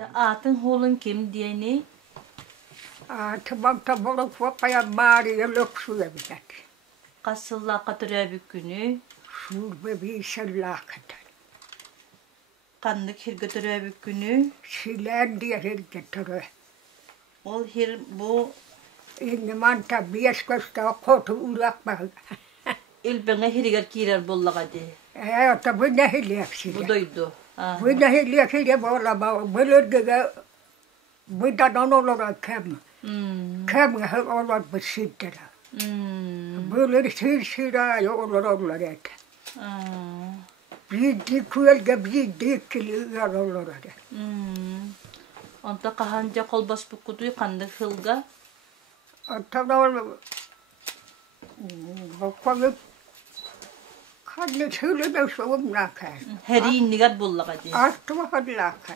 Atın holun kim diyeni? Tamam tabuluk vapaya bari yıllık suya bilet. Kasılla katırabük günü. Sur bebi sellakatan. Kanlık hir götürabük günü. Silen diye getire. Ol hir bu İnne manta biyes kosta kotu uğrakma. ilbene hiriger kirer bollagadı. Tabi nehiliyek size. Bu doydu. Bu nehiliyek size bolla bağ. Bölürgüge bu da don olarak kem. Kem olur bu siddere. Bölür sır olur et. Bir diküelge bir dikili olur et. Onta kahanca kolbas bukudu kandık hılga. Tabii bakıp kanlı söyleme sorumlaka. Heri nigar bollagadı. Artık hadlaka.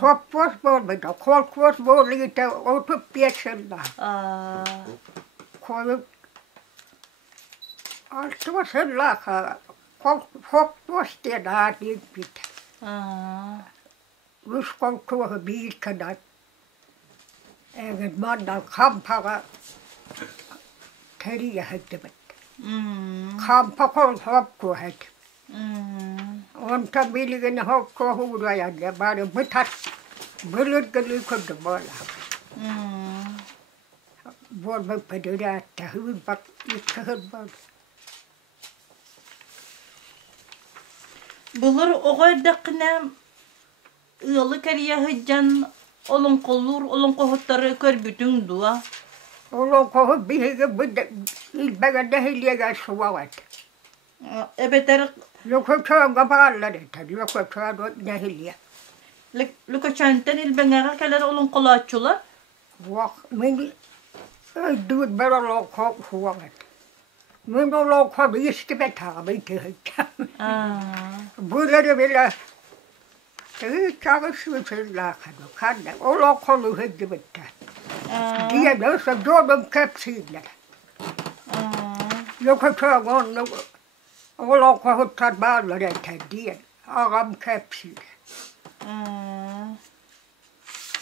Korkmaz bolmadı. Korkmaz bolmadı. Oturup yaşında. Koyup artık sırlaka. Korkmaz diye daha deyip biter. Rus korkuğu bir kadar. Evet, mandan kampağa teriye hıddıbıt. Kampa kol hokku hıd. Onta bilgini hokku huğrayandı. Bari bıtar. Bılırgılı kudu bola. Bol bu pıdırı attı. Hıvı bak yıkıhır bol. Bulur oğay dakına ılı kariye hıccan olun kolur, olun kohutları kör bütün dua. Olun kohu bilgi bıdı. İlbege dehiliye suvavat. Ebeter Yoku çoğun kapağırlar eter. Yoku çoğun dehiliye. luka çanten ilbengağa keler olun kolu açıyorlar. Vak, min öldüğün ben olun kohu suvavat. Min olun kohu istime tabi tühüccem. Bunları bile çalışmışlar kanı. Olun kohu hıcı bitti. Diye nasıl doğdum kapsıyla. Yoku çoğun onu olun kohu tarbarlar eter diye. Ağam kapsıyla.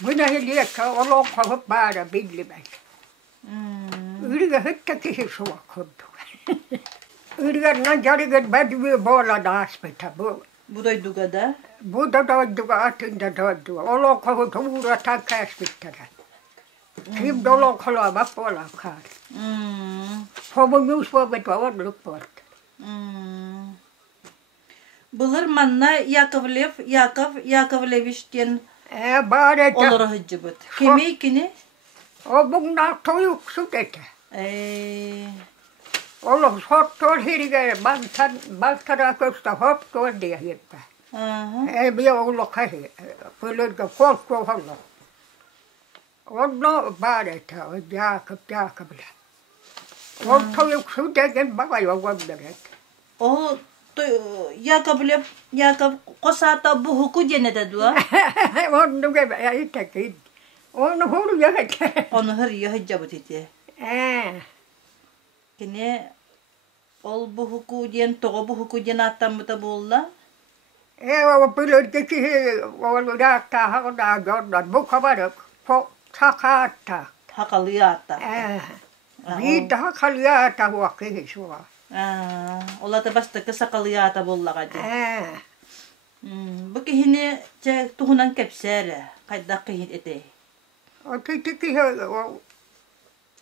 Buna hiliyek olun kohu bana bilmez. Ürge hıtta kişi suva kurdu. Ürge nacarıgın bedvi boğla da aspeta bu. Bu doydu kadar. Bu da doydu atında doydu. Olun kohu tuğra takka aspetara. Kim dolun kohu bak boğla kar. Fobu nus fobu tuğra luk bort. Bulur manna Yakovlevich diyen Bari olur hıccı bud. Kimi ikini? o bundan toyuk su dete. Olun sottor hirge bantara kösta hottor diye hippe. Bir oğlu kahi. Fılırga korku oğlu. Onu bari ta Yakıb'la. O toyuk su degen bana yoğundur. O Yakov kosata bu huku cenede dua. Onu gibi itekin. Onu hulu yahit. Onu hır hıccı bud iti. Kine ol bu huku diyen toğu bu huku diyen attan bu da bolla. O bilirgeki oğlu rakta hağda gördün. Bu kabarık. Sakatta. Hakalıya atta. Bir daha kalıya ata vakı şu var. Ola da basta kasakalıya ata bolla gadi. Bu kihini tuhunan kepsere. Kayda kihin ete. O tiki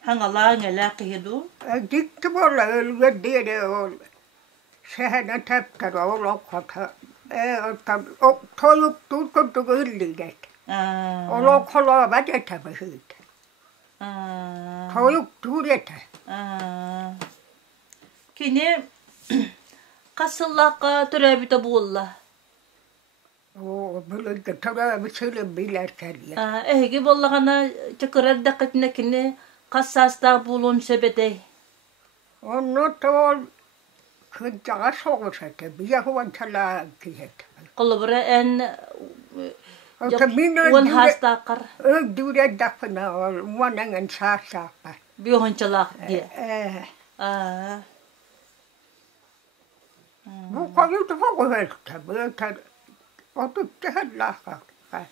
Hangala ngela kihidu. dikti bolla ölüye diye o şehne tepter oğlu kota. O toyuk tuttu gırliget. Oğlu kola bade tabi hıt. Toyuk durete. Kini kasıllaka türebite bolla. O bilirge tabi bir söyle biler kariye. Ehgi bolla kana çakırar dakikine kini kassasta bulun sebede. Onu tol kıcağa soğusete. Bir yahuvan çala kihet. Kolubra en Wal hastakar. Öldüre dafına ol. Vanangan sasapa. Bir honçalak diye. Bu koyu da foku hırta. Bu kadar otup da hırlaka. sakal.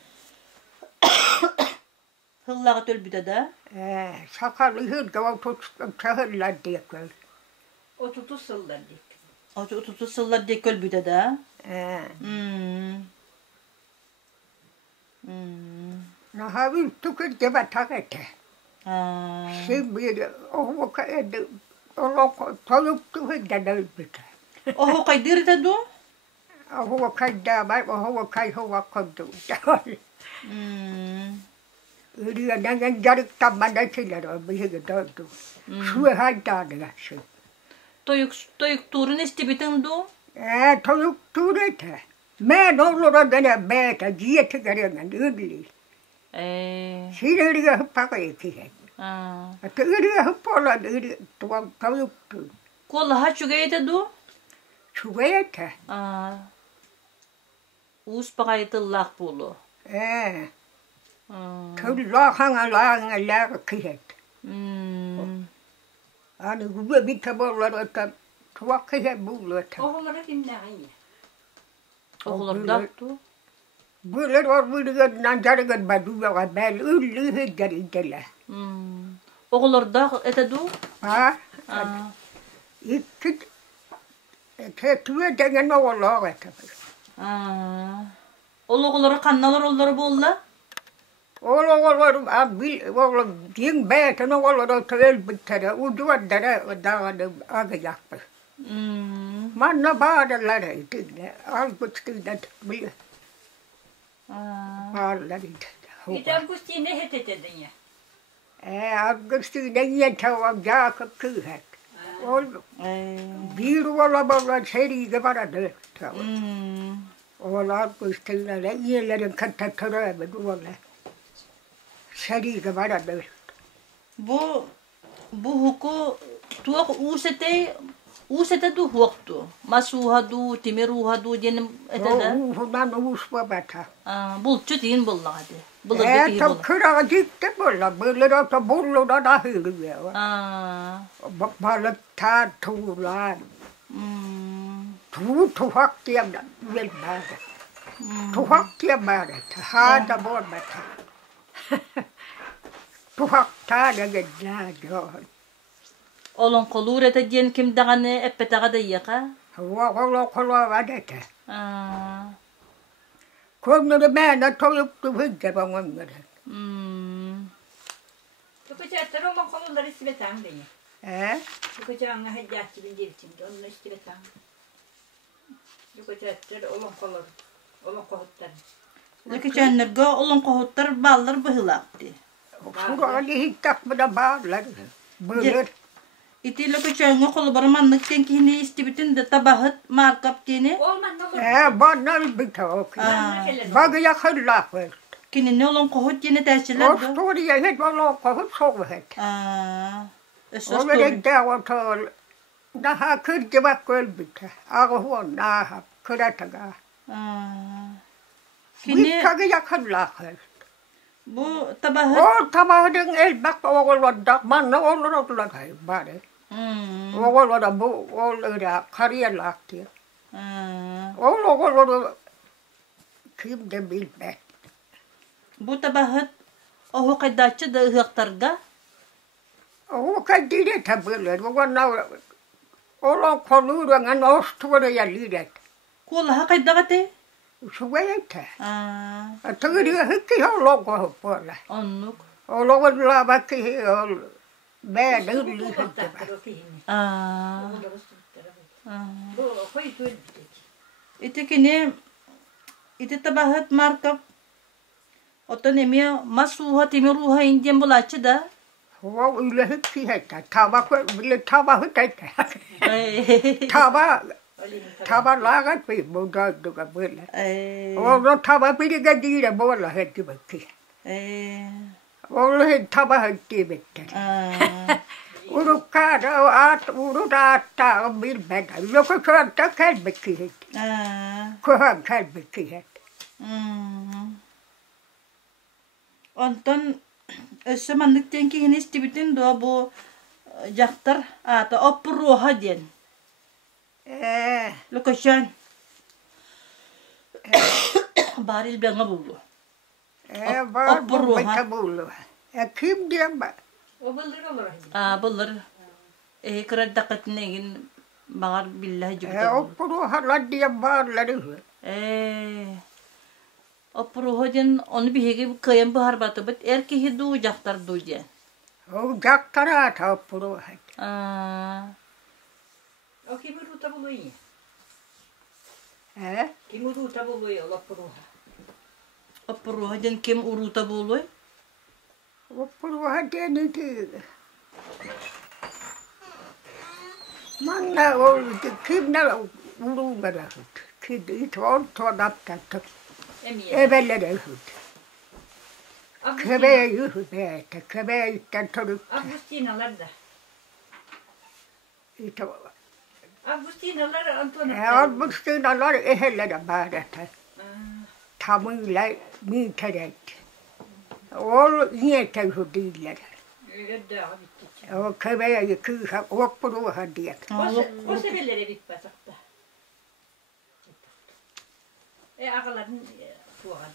Hıllağı tölbüde de. Sakalı hırda o tutup çahırlar diye köl. 30 sıllar dik. O 30 sıllar diye kölbüde de. Nahavil tukul deva takete. Ha. Şimdi o kadar o toyup tukul da ölbüde. Oho kaydır da do. O kadar var o kadar kodu. Ürüyen yarık tamamda şeyler o bir şey doğdu. Şu halde şey. Toyuk turun istibitin do. Toyup turete. Men olur gene beta diyete gelen ürlü. Şireriye hıpakayı ki. Ürüye hıpalan ürü toyup tur. Kolla ha çugayete do. Çugayete. Us pakaytılak bulu. Tullahana lağına kıyet. Hani gübe bir tabalar da tuvak kıyet bulur. Oğulları kimden iyi? Oğulları da do. Böyle var böyle nancarıgın baduya var bel ürlü hıccarıdele. Oğulları da ete do. Ha? İki tüve denen oğullar ete. Oğulları kannalar oğulları bolla. Oğullar din beyten oğullar tüvel bitere ucuadere dağını adı yaptı. Manna bağırlar edildi. Al bıçtığında bile. Bağırlar edildi. Giden kusti ne het ededin ya? Ağustos'ta yatağı yakıp kıyet. Bir oğullar seriye vardı. Oğullar Ağustos'ta yerlerin katatörü oğullar. Seriye vardı. Bu huku tuak usete du huaktu. Masuha du, timiruha du diyelim etede. Bundan usma bata. Bulçu deyin bulla hadi. Bulla deki Tam bulla. kıra dikti bulla. Böyle de bulluda da hırıyor. Balık ta tuğlar. Tuhak diye vermez. Tuhak diye vermez. Ha da bormaz. Tuhak ta da gidecek. Olon kolur ete diyen kim dağını epetağa da yaka. Kola vadete. Konuda ben toyup hıcca onları. Bu kaçar olan konuları istibetan beni. Bu kaçar anla hediyetti bildiği için onunla istibetan. Bu kaçar olan kolor. Olan kohutlar. Geçenlerge olon kohutlar ballar bıhılaktı. Şurada hiç takmadan bağırlar. Böyle. İti lokacağına kolu baramanlık denki hini istibitin de tabahıt markap diyeni. Olman ne olur? Bana bir tavuk. Bagı yakırlar. Kini ne olon kohut yine tersiler O story'e hep olan kohut soğuk. Esas Öyle de o tol. Daha kırcı bak ölbüte. Ağıhon daha kırataga. Bir Kini bagı yakırlar. bu tabahıt. O tabağının el bak oğullarda bana oğullar bari. Oğullara bu oğullara kariyerler diyor. Oğulları kim de bilmez. Bu tabahıt ohu kaydaçı da ıhıktarga. O kadire tabiler. Oğlan koluyla nostura yerliret. Kulaha kaydagate. Şuvayete. Tığırıya hıkkı oğlan kohup böyle. Onluk. Oğlanla bakı oğul. Ben ürlü hıkkı bak. Bu koy koy. İti kini iti tabahıt markap. Otonemiyo masuha timiruha indiyen bulaçı da. O öyle hıkkı hıkkı. Tabak bile tabağı hıkkı. Taba lagat bir bu da böyle. O taba bir de değil böyle hıkkı bakı. Oğlu taba hıkkı bitti. Urukada at urudata bir beden. Yok şurada kalbiki hıkkı. Kohan kalbiki hıkkı. Ondan ösemanlık denki hini istibitin do bu jaktar ata opruha diyen. Lokasyan. Baril bana buldu. Var bu Oppuruha. metabulu. Kim diyeyim ben? O bıldır olur. Bulur. Kıra dakatnegin bağır billahi cübde bulur. Oppuruha lan diyeyim bağırları. Oppuruha onu bir hegi kıyım bahar batı bit erkeği doğacaklar doğacağı. O caktara at oppuruha. O kimi ruta buluyor. He? Kimi ruta buluyor o puruha. Oppuruha kim uruta buluyor? Oppuruha diyeni ki. Manna oldu kimle uğurlara hüt. Kidi hiç ortada tuttu. Evellere hüt. Köbeğe hüt ete. Köbeğe itten toruk. Agustinalar da. İşte Agustinalar Antonio. Albustinalar ehellere bağırata. Tamıyla miterek. Ol niyete hüt değiller. Öyle de abi. O köbeğe yıkıysa oppuruha diye. O sebelere bit basakta. Ağaların bu kadar.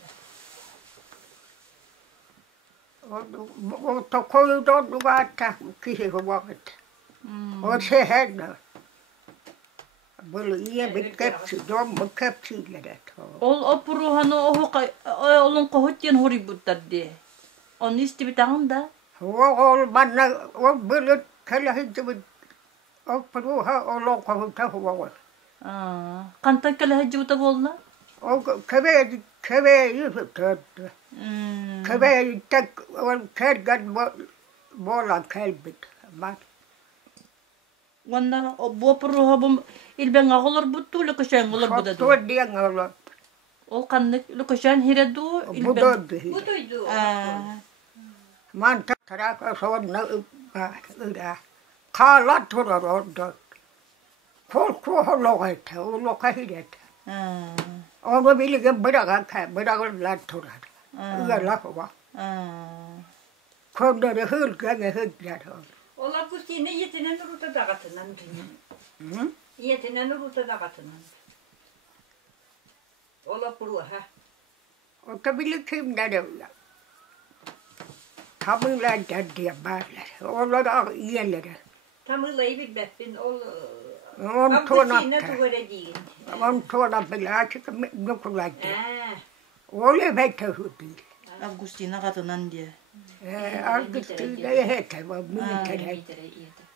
O da koyudan duvarta kişi vakit. O seherle. Böyle iyi bir kepsi, don bir kepsiyle. Ol oppuruhanı olun kohutyen hori buttar diye. Onu isti bir tağın da. O bana o böyle kalahıcı bir oppuruha o kohuta huva. Kantan kala hacı buta bolna? O köbeğe yıkıttı. Köbeğe tek o kergan bolan kelbit. Bak. Wanda bu oppuruha bu ilben ağılır buttu lüküşen olur bu da du. Fattu diyen olur. Ol kanlık lüküşen hire du Bu ilben. da Bu duydu. Mantık tarafı sonra ıra. Kala turar orada. Korku holoğaydı, holoğaydı. Onu bilirken bırakırlar turar. Öyle lafı var. Konları hırgana hırgana. Ola bu sine yetinen ruta dağıtınan dünya. Yetinen ruta dağıtınan. Ola puruha. O da bilir kimler öyle. Tamıyla diye bağırlar. Onlar iyileri. Tamılayı bir beppin ol. On tuğnatta. Abdesine tuvara değil. On tuğnatta bile açık nukulaydı. Öyle bekliyor değil. Agustina katınan diye. Arkadaşıyla hete var, militerek.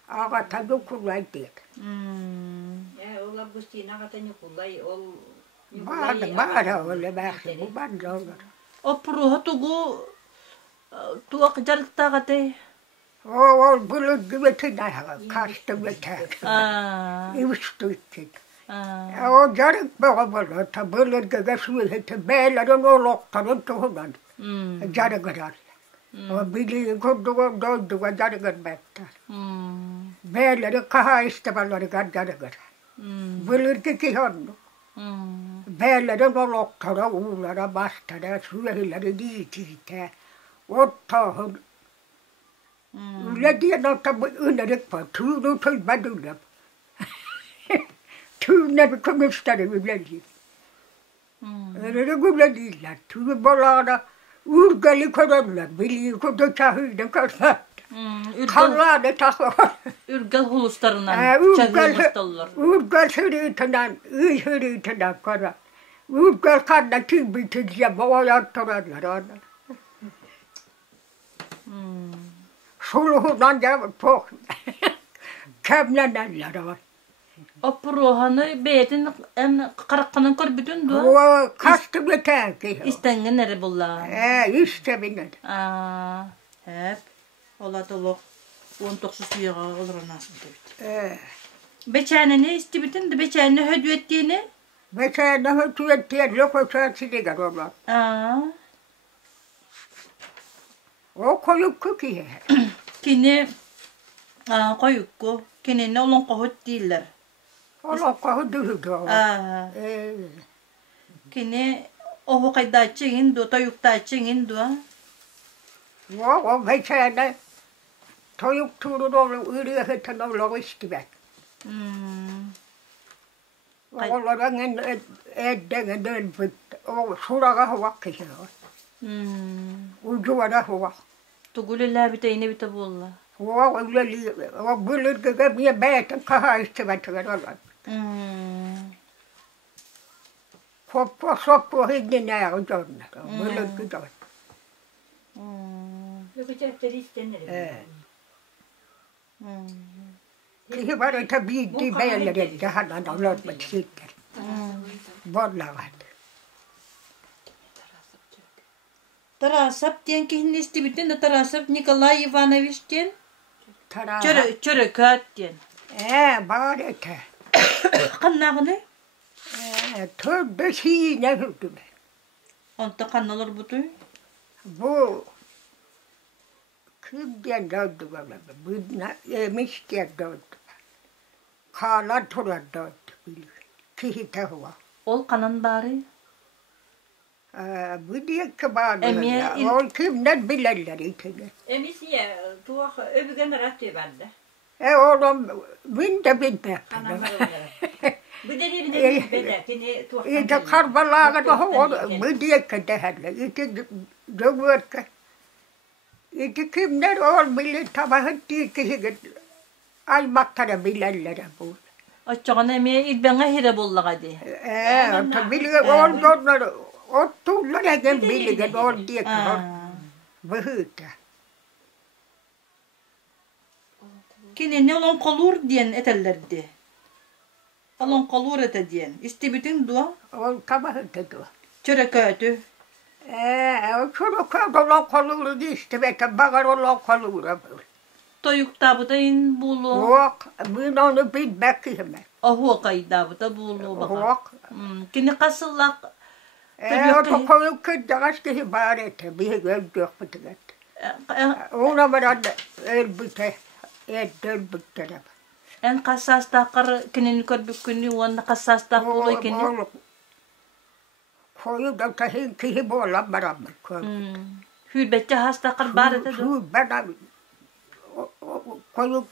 Ağata nukulaydı. Ola bu sine katını kulay ol. Bağır öyle belki bu bence olur. Oppuruha tugu tuak jarıkta katı. O bulut gibi tüne kaçtı biter. İvişti için. O jarık bana böyle ta bulut gibi sürekli beylerin o loktanın tuğundan. Jarık arar. O biliyor kurduğu doyduğu jarık armakta. Beyleri kaha istemeleri jarık arar. Bulut gibi onu. Beylerin o loktana uğulara bastıra sürekli diyecekte. O tahın. Öyle diye nota önerek var. Tüyünü tüymedim. Tüyüne bir kımışları öyle değil. Öyle öyle değiller. Tüyü bolağına ürgeli körürler. Biliyor ki de kahıyla körler. Kallarını takıyor. Ürgel huluslarından çağırmıştılar. Ürgel hürriyetinden körler. Ürgel kanla tüy bitince boğayattırırlar onlar. Suluğundan da çok kemlenenler var. Oppuruhanı beyetin en karakkanın kör bütün du. O kastı biter ki. İstengen nere bulla? İşte biner. Hep. Ola dolu. 19 suyağa olur nasıl dedi. Beçeneni isti bütün de beçeneni hödü ettiğini. Mesela hötü ettiğin lokasyon sidigar onlar. O koyup kukiye. Kini koyukku. Kini ne olan kohut değiller. O lokası düzdü o. Kini ohu kayda çingin du, toyukta çingin du. O mesela toyuk turun oğlu ürüye hıtın oğlu istiber. Oğulların edden edden bit. O surağa vakışı var. Ucu var hava. Tugulella bite yine bite bolla. Hava öyle o bulur gibi bir beytin kaha istibatlar olan. Koppo hidden ne olacak? Bulur gibi. Yok çetleri istenir. Ki var tabii ki beyler daha da olur mu çiğler. Vallahi. Tarasap diyen ki hindi istibitten de Tarasap Nikolay Ivanovich diyen. Çöre kağıt diyen. Bari te. Kannağı ne? Tövbe şeyi ne hürdü be. Onta kannalar budu. Bu kim diye döndü bana. Bu yemiş diye döndü. Kağlar tura döndü. Kihi te hava. Ol kanan bari. Bu diye ki bana. Emiye O kimden bilirler içine. Emisi ya tuğak öbügen rahatıyor bende. Oğlum bin de bilmem. Bu deri bir de beder. Kini tuğak. İşte Karbalaga da bu diye ki değerli. İşte dövürke. İşte kimler ol bilir tabahı diye ki almaktara bilirler bu. Açacağına emiye ilbene hire bolla hadi. Bilir onlar o tuğlar egen bilir ol diye ki bu hütte. Kini ne olan kolur diyen etellerdi. Olan kolur ete diyen. İstibitten dua. O tabahı dedi. Çöre kağıtı. O çocuk kadar kolur işte ve bakar olan kolur. Toyuk tabuda in bulu. Yok, ben onu bilmek hemen. Ahu kayda bu da bulu baka. Yok. Kini kasıllak. O da koyup kırdığı ki ibarete bir gördük bitiret. Ona var elbette elbette. En kasas takar kini korbuk kini wan kasas tak bulu kini. Koyu da tahin ki bola beraber koy. Hür becce has takar barete do. Hür beraber koyu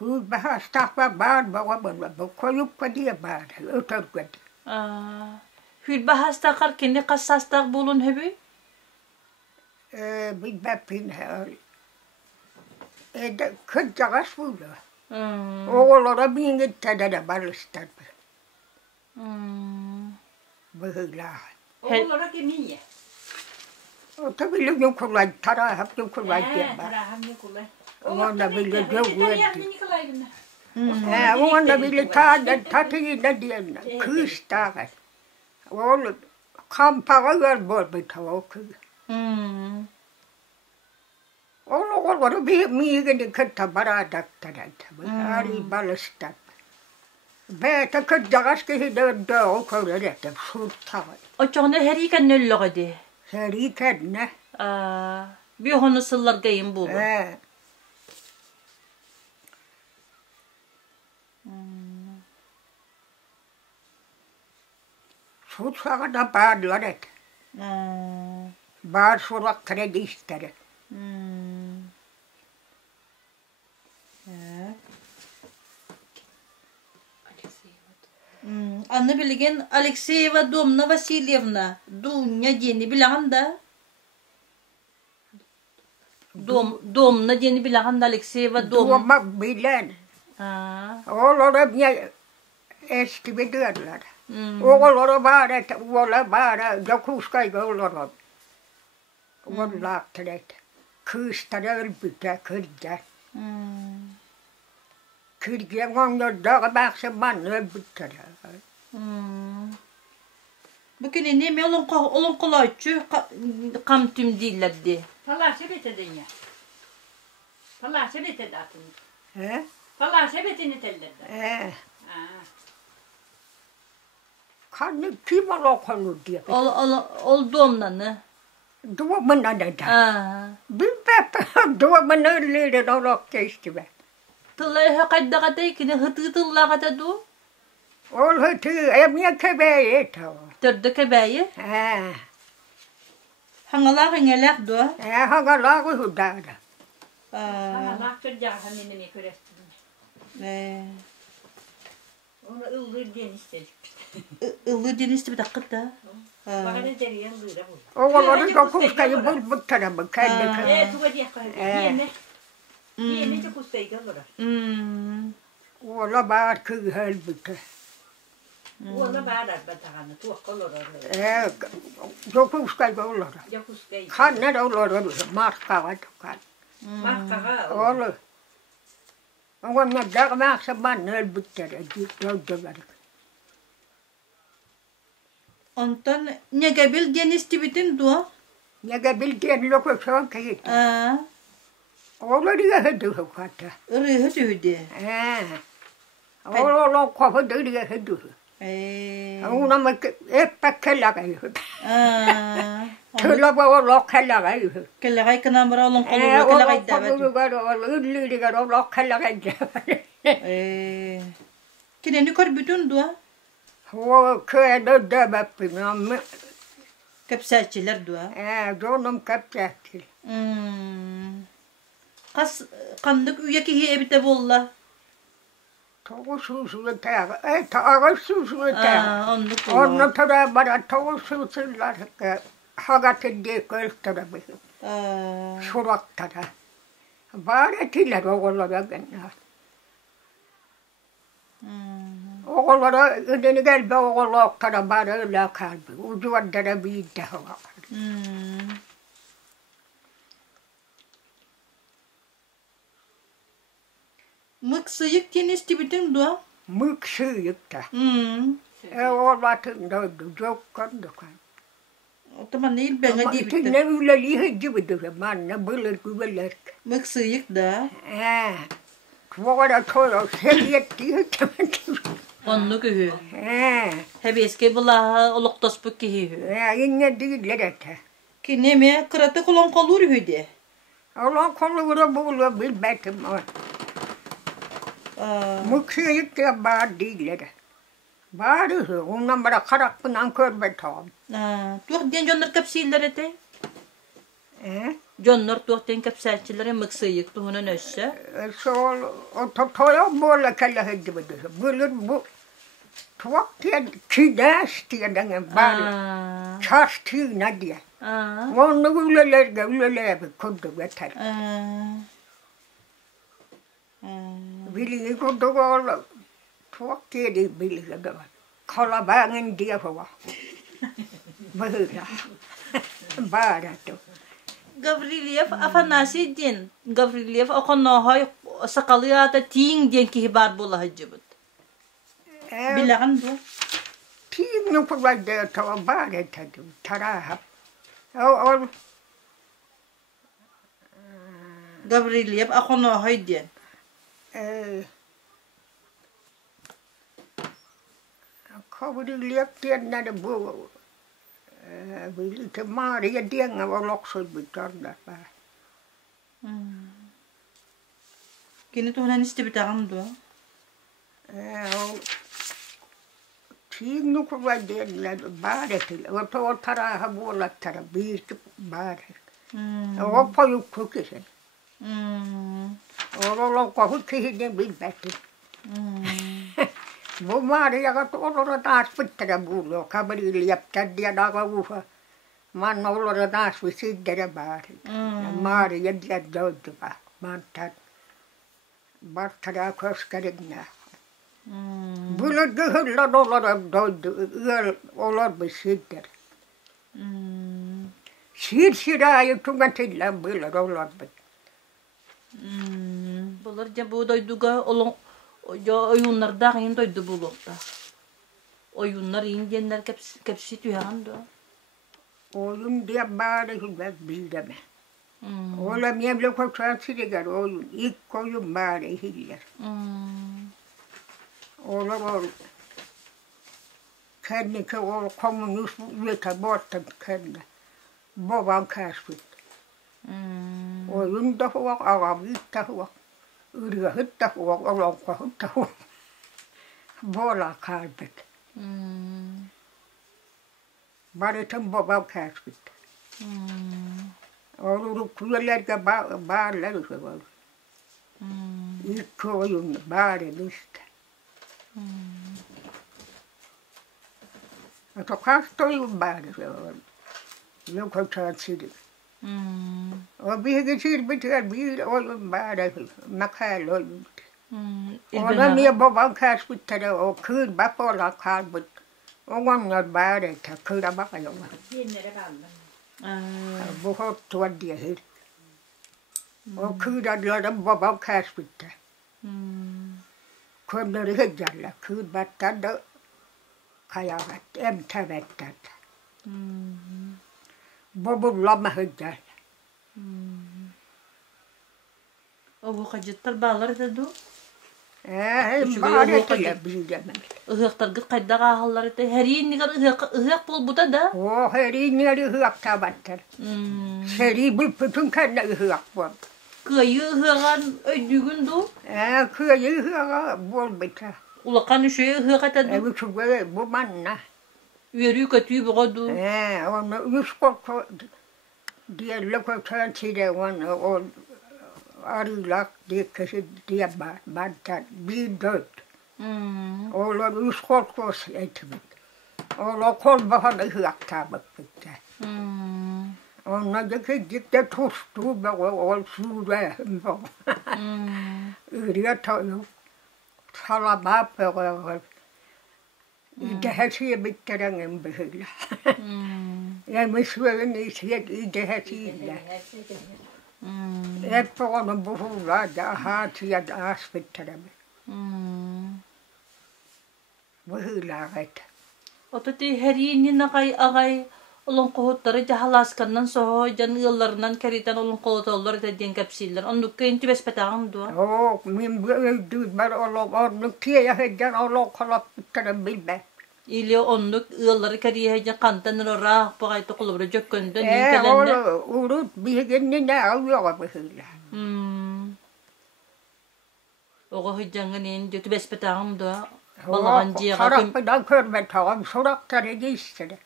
hür bahas takar beraber koyu kadiye beraber öter gidi. Hür bahas takar kini kasas tak bulun hebi. Bir bapin her. Kırcağız buldu. Oğullara bin gitti de balıştır. Böyle. Oğullara kemiye. O tabii yok kullan, taraf yok kullan diye. Tarahım ne kullan. Onda bile yok. Nikolay Onda bile tatıyı da diyenler. Kış dağı. Oğlum kampağı var bol bir tavuk. Oğlum bir miyini kırta baradak tabi. Ari balıştır. Ve takıcağız ki de o kadar etti. Sultan. O çoğuna her iken nöllü hadi. Heriken ne? Bir honu sıllar gayın bulu. Sultan'a da bağırlar et. Bağır sorak kredi isterim. Anne bilgen Alexeyeva Domna Vasilyevna Dunya diyeni bilen da Domna diyeni bilen da Alexeyeva Domna bilen. Oğulları bir eski bir diyorlar. Oğulları bağırır, oğulları bağırır, yakuşkayı oğulları. Oğulları tret. Kışları elbette kırca. Kırca onlar dağı baksa bana elbette. Bugün ne mi olun kolayçı kam tüm dillerdi. Falan sebet edin ya. Falan sebet edin atın. He? Falan sebetini tellerdi. Kanı kim olur diye. Ol domnanı. Doğumuna ne da? Bilmem doğumuna öyle olur geçti be. Tılay hakadda katay kine hıtı tılla katadu. Ol hıtı emiye kebeği tavu. Törde kebeği. Hangalar hangalak do. Hangalar hudara. Hangalar kırca hanını mi kürestin. Onu ıldır diyen istedik. Ilı deniz bir dakika da. Bana ne deriyen ıldıra bu. Oğulları da kuşkayı bu tarafı kendi. Tuba diye koyar. Diyene. Diyene de kuşkayı kalır. Oğula bağır kız halbuki. Ona bağırar batağını. Tuva kalır orada. Yok kuşkayı olur. Ya kuşkayı. Kanlar olur. Marka var. Markağa. Olur. Ona dağmaksa bana halbuki. Dövdüler. Ondan ne gebil deniz tibitin dua. Ne bildiğin lokasyon kayıt. Oğulları yahıdı hukata. Irıhı tüydü. Oğlan kafada yahıdı. Ona mı hep kellagayı. Tüla oğlan kellagayı. Kellagay kanamara olan kolu kellagay davet. Oğlan kellagayı. Kine ne kar bütün dua. O köyde debepim. Kepselçiler dua. Canım kapçaktır. Kas kandık üyeki hi ebite bolla. Tavuk susuyu tağı. Tağı susuyu tağı. Onluk Onun tarafı bana tavuk susular. Hagatı diye gösterdi. Suratlara. Bağıretiler oğullara gönler. Oğullara ödeni gelbe oğullara bana öyle kalbi. Ucuvadlara bir daha var. Mık sıyık deniz tibitin dua. Mık sıyık da. Oğlatın döndü. Çok kandı kan. O zaman değil ben Ama hadi işte bitti. ne öyle lihi gibi manna böyle güveler. Mık sıyık da. Tvåra tårar säljet diye tamam. Onluk ühü. Hep eski bulaha oluktas bu ki ühü. Yine değiller ete. Ki ne mi kıratı kulon kolur ühü de. Allah kolluğuna buğulu bir betim var. Muksiyik de bağır değiller. Bağırı ondan bana karak bınan körbe tamam. Tuğ den jonlar kapsiller ete. Jonlar tuğ den kapselçilere mık sıyık tuğunun össe. Sol o toya bolla kalla hedi bedir. Bu tuak diye kidas diye dengan bağır. Çarş tüyüne diye. Onu üleler bir kudu yeter. Bilgi kudu oğlu. Tuak diye de bilgi de var. Kalabağın diye var. Böyle. Bağıratı. Gavrilyev Afanasi din. Gavrilyev okonna hay sakalıyata tiyin diyen ki bar bola hacıbıt. Bilagan bu. Tiyin ne kadar da tamam bağıratı. Tarahap. Gavrilyev okonna hay diyen. Gavrilyev diyenler bu. Bilgi Maria diyen var loksul bitarlar. Kini tuğunan iste bitagan du. Tiyin ne kadar diyenler bağıratı. O taraha boğulatlara bir bağıratı. O payık kukisi. Oğlan kahı kihine bilbeti. Bu Maria'ya oğlara dağış bittere buluyor. Kabrili yaptar diye dağa ufa. Man oğlara dağış bisidere bari. Maria diye döndü bak. Mantar. Bartara köşkerine. Böyle gühürler oğlara döndü. Oğlar bisidere. Şir tümetille böyle oğlar bisidere. Bunlar ya bu doyduga olon ya oyunlar da yine doydu bulukta. Oyunlar indiyenler kapsi tüyan da. Oyun diye bari hizmet bildeme. Oğlum yemle koçan siliger oyun. İlk oyun bari hiller. Oğlum kendi o komünist üyete borçtan kendi. Babam kaçtı. Oyun da var, ağabey da var. Ürgahıt da var, oğlankahıt da var. Bola kalbet. Baritin babam kaçtı. Oğlum kuyelerge bağırlar var. İlk oyun bari işte. Kastoyum bari. Yok o çatsidi. O bir geçir biter bir oyun bari. Makal oyun. Ona niye babam kaç bitere o kır bapola kalbut. Onlar bari takıra bakıyorlar. Yenilere kaldım. Bu hop tuva diye her. O kır adlarım babam kaç bitti. Kırları hıccarlar. Kır battan da kayavat. Emtevettan. Babamlama hıccarlar. O bu kacıtlar bağlar dedi. Bari diye bilgemem. Ihıqtar gıt qayda qahallar ete. Her yin nigar ıhıq bol buda da. O her inleri hıyak tabattır. Seri bir bütün kelle hıyak bol. Kıyı ıhıqan öydügün du. Kıyı hıyak bol biter. Ulaqan üşüye ıhıq ete du. Evi çubuğu bu manna. Üyeri kötüyü buğa du. Onu yüz korku diye lokotan çile onu arılak diye kişi diye bantar bir dört. Oğlan yüz korku etmek. Oğlan kol bahan hıyak tabak bitti. Onlar da gidip tuştu ve o sure. Ürüye toyup salama böyle. İdehesiye bittirenin böyle. Yani suyun içine idehesiyle. Hep onun buhurla da hatiye da as bittiremi. Buhurla gayet. Ototi her yin ağay olan kohutları jahalaskandan soho jan yıllarından keritan olan kohutlar dediğin kapsiller. Onu kenti bespetağım dua. Min ben onu kiye hecen onu kalap bittirem bilmem. İli onluk yılları keriye jan kantan rah pagay to kulubra jokkunda ni kelende. Urut bir günü ne alıyor buhurla. Ogo hecangın en jötü bespetağım dua. Balağan ciğe kapım. Karapıdan körme tağım sorakları geçti.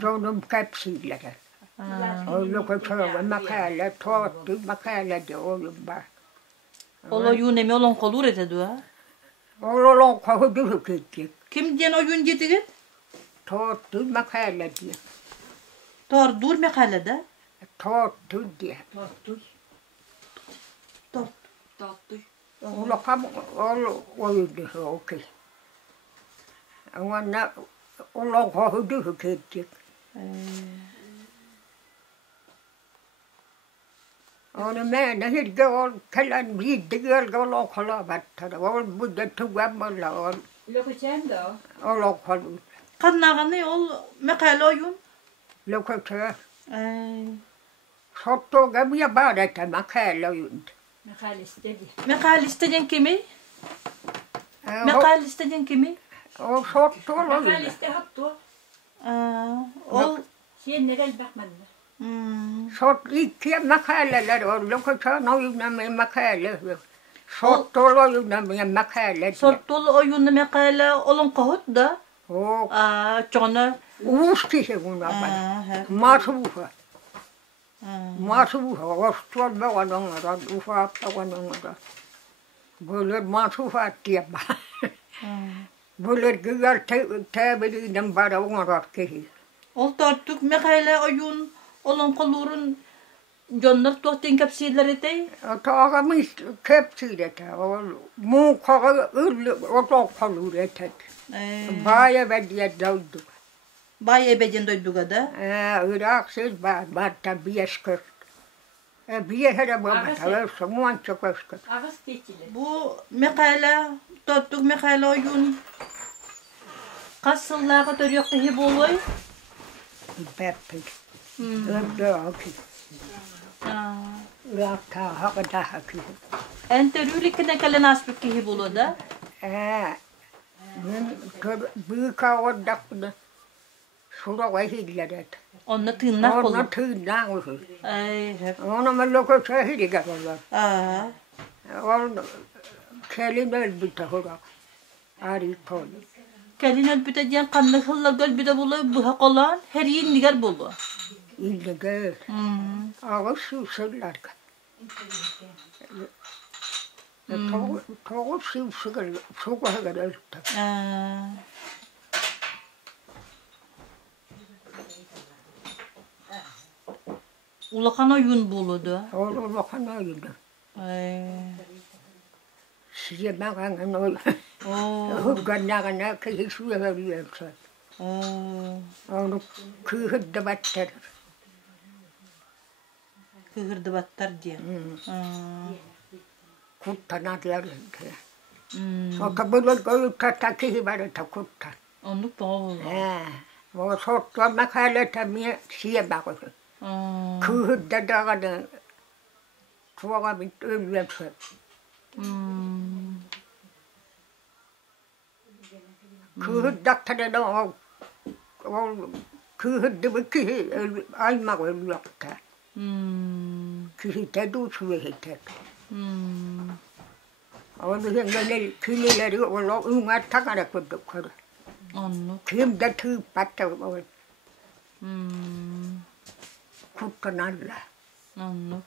Zonum kapsillere. Onu koçoğlu makale, tortu makale de oğlum var. Ola yunemi olan kolur ete dua. Oğlum kohudu gittik. Kim diyen o yun getigit? Tortu makale diye. Tor dur mekalede. Tortu diye. Tortu. Oğlum kam oyundu okey. Ama oğlum kohudu gittik. Onu ben hirge ol kalan bir digel ol kalabattır. Ol bu da tuğamla ol. Lokacağım da o. Ol kalı. Kannağını ol mekale oyun. Lokacı. Ay. Sotto gabiya barata makale oyun. Mekal istedi. Mekale istedin kimi? Mekale istedin kimi? O sotto Mekal oyun. iste hattı. Ol. Şey nerel bakmadı. Sot iki makaleler o lokacı oyun makale. Sotto oyun makale. Sortolu oyunu mekale olan kohut da. O Çona. uus kişi buna bana. Masuha. Masuha. Ostol ve onlara ufak da onlara. Böyle masuha diye bana. Böyle güzel tebeliğinden bana onlara kişi. Ol tortuk mekale oyun olan kolurun jonlar tohtin kapsiller ete. Tağımız kepsiyle de. Mu kağı ırlı o kalur etek. Baya ve diye daldı. Bay ebecen doyduga da. Iraksız var tabi eşkır. Bir hele baba tavırsa muan çok eşkır. Ağız geçilir. Bu mekale tortuk mekale oyun. Kasıllağa kadar yoktu hep oluyor. Bepil. Öptü akı. Irakta hakta hakı. Enterülikine kalen aspeki hep oluyor da. Büyük avadaklı. Şura vahidler. Onunla tırnak Ona olur. tırnak olur. Ay hep. Ona melloko sahili gelirler. Aa. Kelin elbette hura. Ari kolu. Kelin ölbüteceğin kanlı hılla gölbüde buluyor. Bu hak olan her yin nigar buluyor. İlle gel. Ağız sivsirler. Toğu sivsirler. Soğuk öldü. Ulakana yun buludu. Ulakana yun. Size bakın ol. Hırganlarına kıyısı veriyorsa. Onu kıyırdı battır. Kıyırdı battır diye. Kurtanadılar. O da bunu koyup tatakıyı var da kurtar. Onu doğru. O sortla makalete mi siye bakıyor. Kıyırdı dağını. Tuvağa bitti ölüyorsa. Kıyırdıklarına o kıyırdı bir kişi aymak ölüyordu. Kişi de dusu verir. Onu yine kilileri ola ungar takarak koydukları. Kim de tüyüp battı o. Kurtanarlar. Anlık.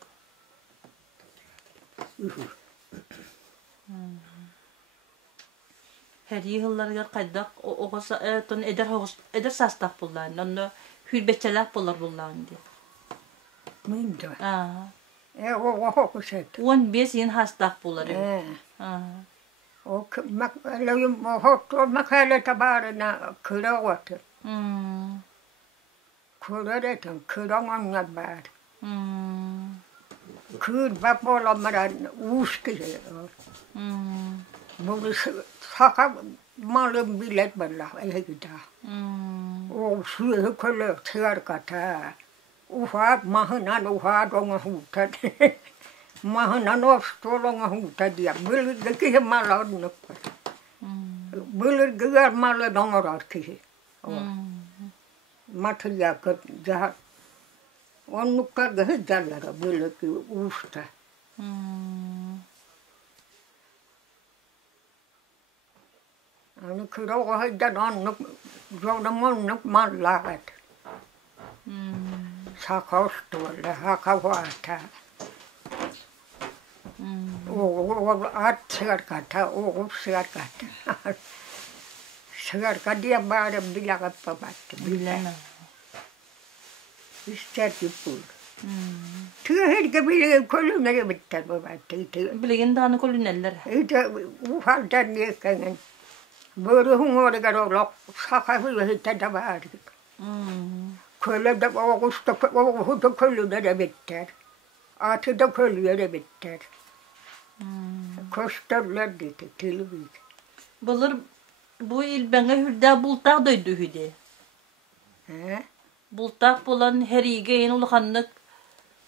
Her yıllar kaydak o eder sastak bullar. Onu hülbeçeler bullar diye. Mıydı? O kusat. 15 yıl hastak bullar. O makale tabarına kıra otur. Kıra dedim, kıra onlar var. Kır bak olanlara uçtu. Bunu saka malum bilet balla ayıda. O suyu kolu tır kata. Ufak mahınan ufak ona hutat. Mahınan ofstolona hutat diye. Bilir ki malını. Bilir güzel malı donar ki. Materyal kıt. Onu kadar dallara böyle ki usta. Onu kıra o haydan onu zorlamanlık mallar. Sakastoğlu, hakavata. O at sığarkata, o sığarkata. Sığarkata diye bari bilakap babattı. Bilene. İster ki bul. Tüy herke bile kolunları bitter babattı. Bilegen dağını kolüneller. Ufaldan yıkanın. Böyle humorı garolok, sakavı hitte de vardı. Köle de o hudu kolunları bitter. Atı da kolunları bitter. Koşturlar dedi, tilbiydi. Bu il bana hürda bultak doydu hüde. Bultak bulan her igeyin ulukanlık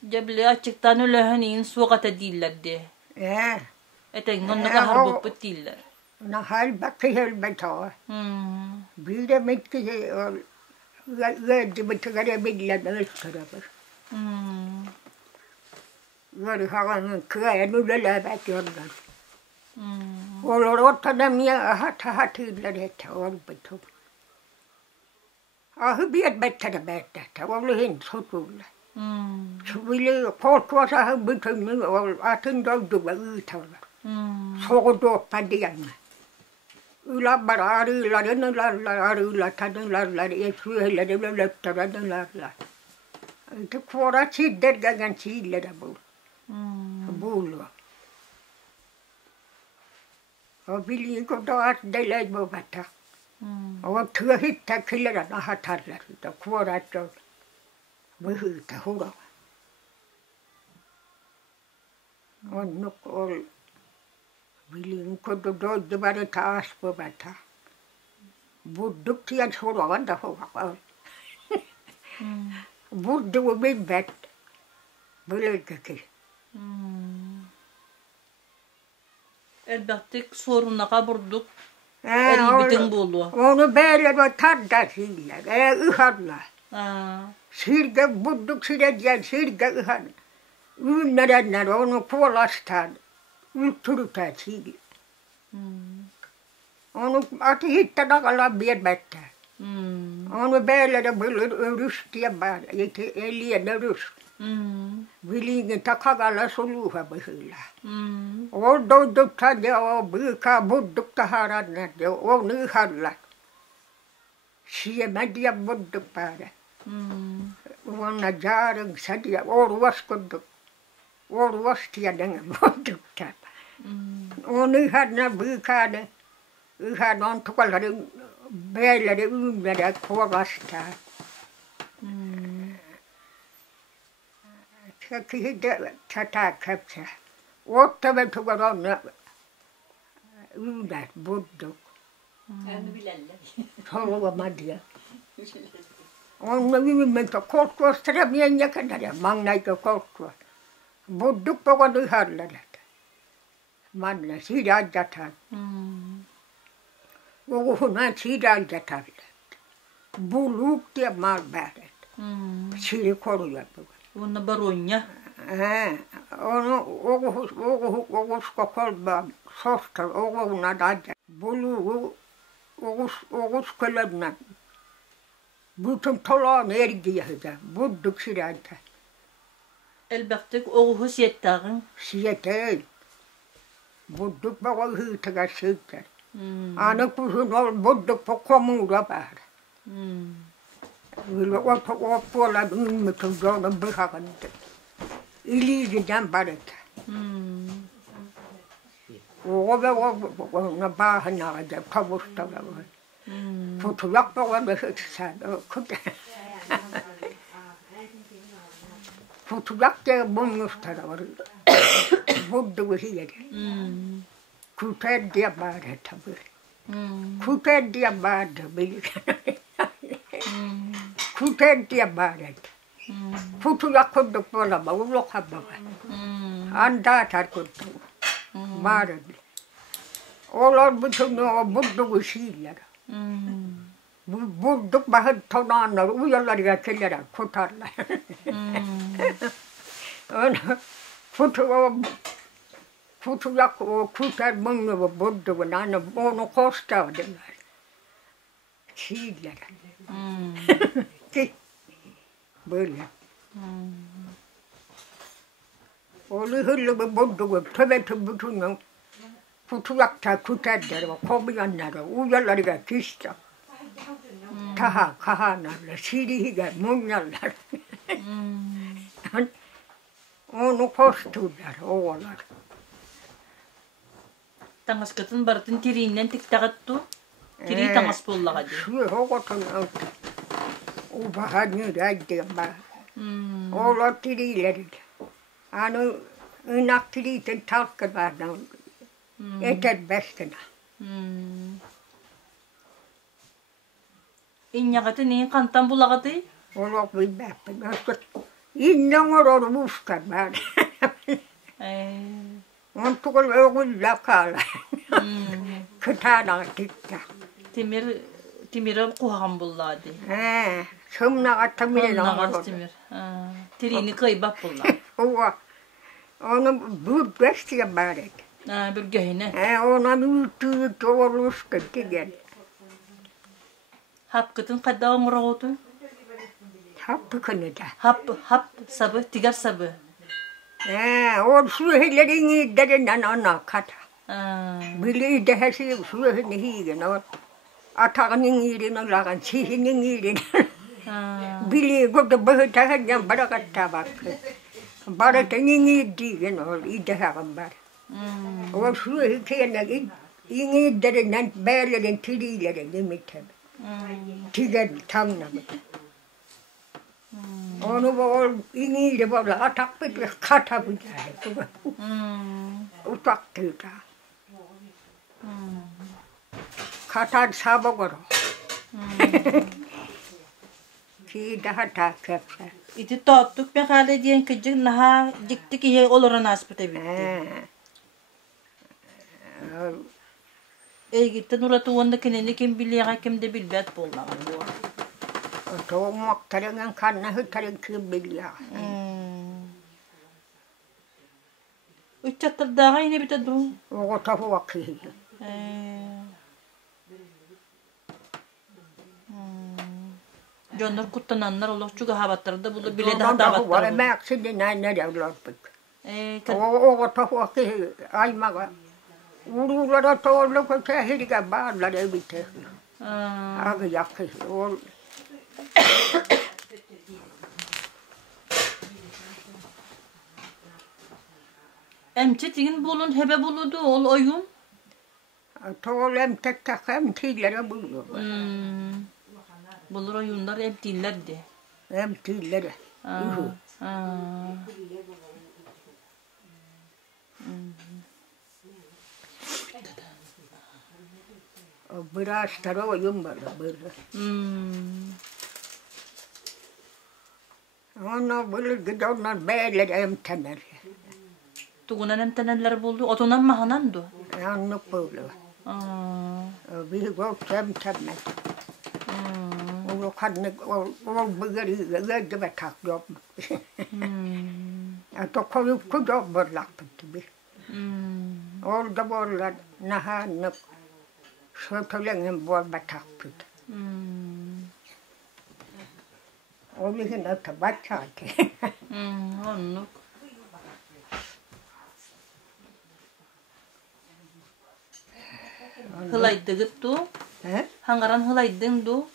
cebli açıktan ölüheniyin suğata değillerdi. Eten onunla harbuput değiller. Nahal bakı helbet o. Bir de metki verdi bitigara billen ölçtürür. Gari havanın kıyayanı lelebet yorlar. Olur ortada miya hatırlar ete ol bitu. Ahı bir betere betere. Oğlu hin soturlar. Şubili korkvasa ahı bütün atın doldu ve ıtarlar. Soğudu opadiyanlar. Ular arılar, tanılarlar, esüyeleri löptürenlerler. Kvora çidder gelen çiğlere bu. Bulu. O bilin ko da at delay bu bata. O tühit takilere atarlar. Kvora çok. Bu hıta hura. Onu ol. Bilin ko da doydu bari taas bu bata. Budduk tiyan soravan da hura. Burada bu bir bet. Böyle ki. Elbette sorunla kaburduk. Eribitin bulu. Onu böyle de tardasıyla. Iharlar. Sirge budduk sirge sirge ihar. Ünlerenler onu kolastan. Ültürüter sirge. Onu atı hitte dağılan bir bette. Onu böyle de böyle örüş diye var. Eliyen örüş. Bilin takagala soluha böyle. O doydukta de o büyüka buddukta haranlar de o nıharlar. Şiyeme diye budduk bari. Vuonna jaaren sadia Ouluvaskonduk. Ouluvastien vuoduk tapa. On ihan viikainen. Ihan on tuolla meillä ymmärrä kovastaan. Se kihitte tätä käpsää. Ottavat tuolla on ymmärrä vuoduk. Haluaa madia. On ymmärrä kolkuasta ja miehen kädellä. Magnaiko kolkuasta. Vuoduk pokon ihan lähdetään. Manna siitä jätään. Ohunan siitä jätään. Buluktia maan päälle. Siitä korjattu. Vuonna barunja. Ogusko kolmaan sosta ogunan ajan. Bulu oguskelennan. Butun tolaan ergiähdä. Vuoduk siitä jätään. Elbette ogu siettaren. Sietei. Vuoduk pokon hyytäkä siitä. Aina kun sun on vuoduk pokon muuta päällä. Puolella ymmärtän tuolla pyhäkäntä. Iliitään parata. Ove on pahanaa ja kavustava. Futu jakpaa vesetsään. Futu jakkaa munnustava. Vuoduk hiedä. Kuten dia parata. Kuten dia parata. Kuten dia parata. Futu jakkaa puolella ulokapaa. Antaa tarkoittaa. Parata. Ollaan vuoduk siellä. Vuoduk vähän tonana ujallaria kellera kotarla. Futu jakkaa kuten mungu vuoduk aina on kostaa. Siellä. Böyle. Oli hyllyvä vuoduk. Tövetty vuoduk. Futu jaktaa kutendera. Komiannara. Ujallaria kista. Taha kahanalla. Sirihikä munjalla. On kostuudar ovalar. Tangaskatın barıtın tiriinnen tiktagattu. Tiri tangas pullagadi. Syö hokoton auto. Upahan nyt äitiämään. Olla tirilerit. Aina ynnäkkiliiten talkkavärnä. Eteenpästänä. İnyagatı niin kantan bullagadi. Olla viimäppä. Innan on mustan mä. On tuolla joku lakalla. Kıtana tikka. Timir kuhan bulladi. Sımna atamile Onnagas timir. Tirini kıybap bulladi. Ova. Onu bu bestiye bari. Bir göhine. Ona büyüttüğü doğruluska diyen. Hapkıtın kaddağı muragotu. Happı kınıda. Hap sabı, tigar sabı. O suhelerin iderinden ana kata. Bili dehesi suhenin higen o. Atağının yerine lagan, sihinin yerine. Bili kodu bahıtahan barakatta bak. Baratanın iddiğin ol, iddiğin bar. O suhe kıyana iderinden beylerin tirilerin imitem. Tiger tamna. Onu o iniyle böyle atak bir kata bir tane. Utaktı da. Kata sabır. Ki daha takipse. İti tattık be hale diyen kıcık naha diktik iyi olur nasipte bitti. Gitti Nurat'ı onda kendini kim biliyor kim de bilbet bulmalı bu. Doğmak tarafından kanına hıtarın kim biliyor. Üç çatır daha yine bir de dur. O tarafı vakığı. Canlar kutlananlar olur çünkü havatları da bulur bile daha davatları var. Ben aksini ne evlatlık. O tarafı vakığı aymağa. Urulara doğru köşehirge bağları biter. Ağı yakı. Emçe tigin bulun hebe buludu ol oyun. Toğul hem tillere buluyor. Bulur oyunlar hep dillerdi. Hem tillere. Biraz tara oyun var böyle. Ona böyle gidiyorlar böyle emtener. Tuğunan emteneller buldu. Otonan mı hanandı? Yanlık böyle. Bir gök emtener. O kanık o böyle gibi takıyor. Ato koyup koyup bırlaktım gibi. Orada böyle nahanlık. Sötülenin bol bataktı. O bizim öte batçaydı. Onluk. Hılaydı gittu. Hangaran hılaydın du.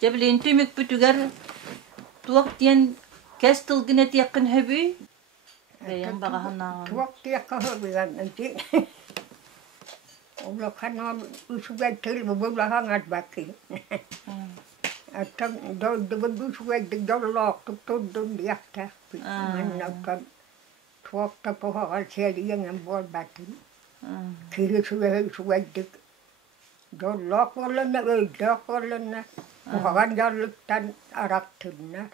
Cebileyin tümük bütüger. Tuak diyen kestil günet yakın hebi. Beyan bağa hanağın. Tuak diye kahırlıyan. Ola kanal usuga telbu bola hangat bakki. Atam do usuga dolok tutun diakta. Manna tuak ta po ha yang bol bakki. Kiri suga dik dolok bola na. Po ha jarluk tan arak tunna.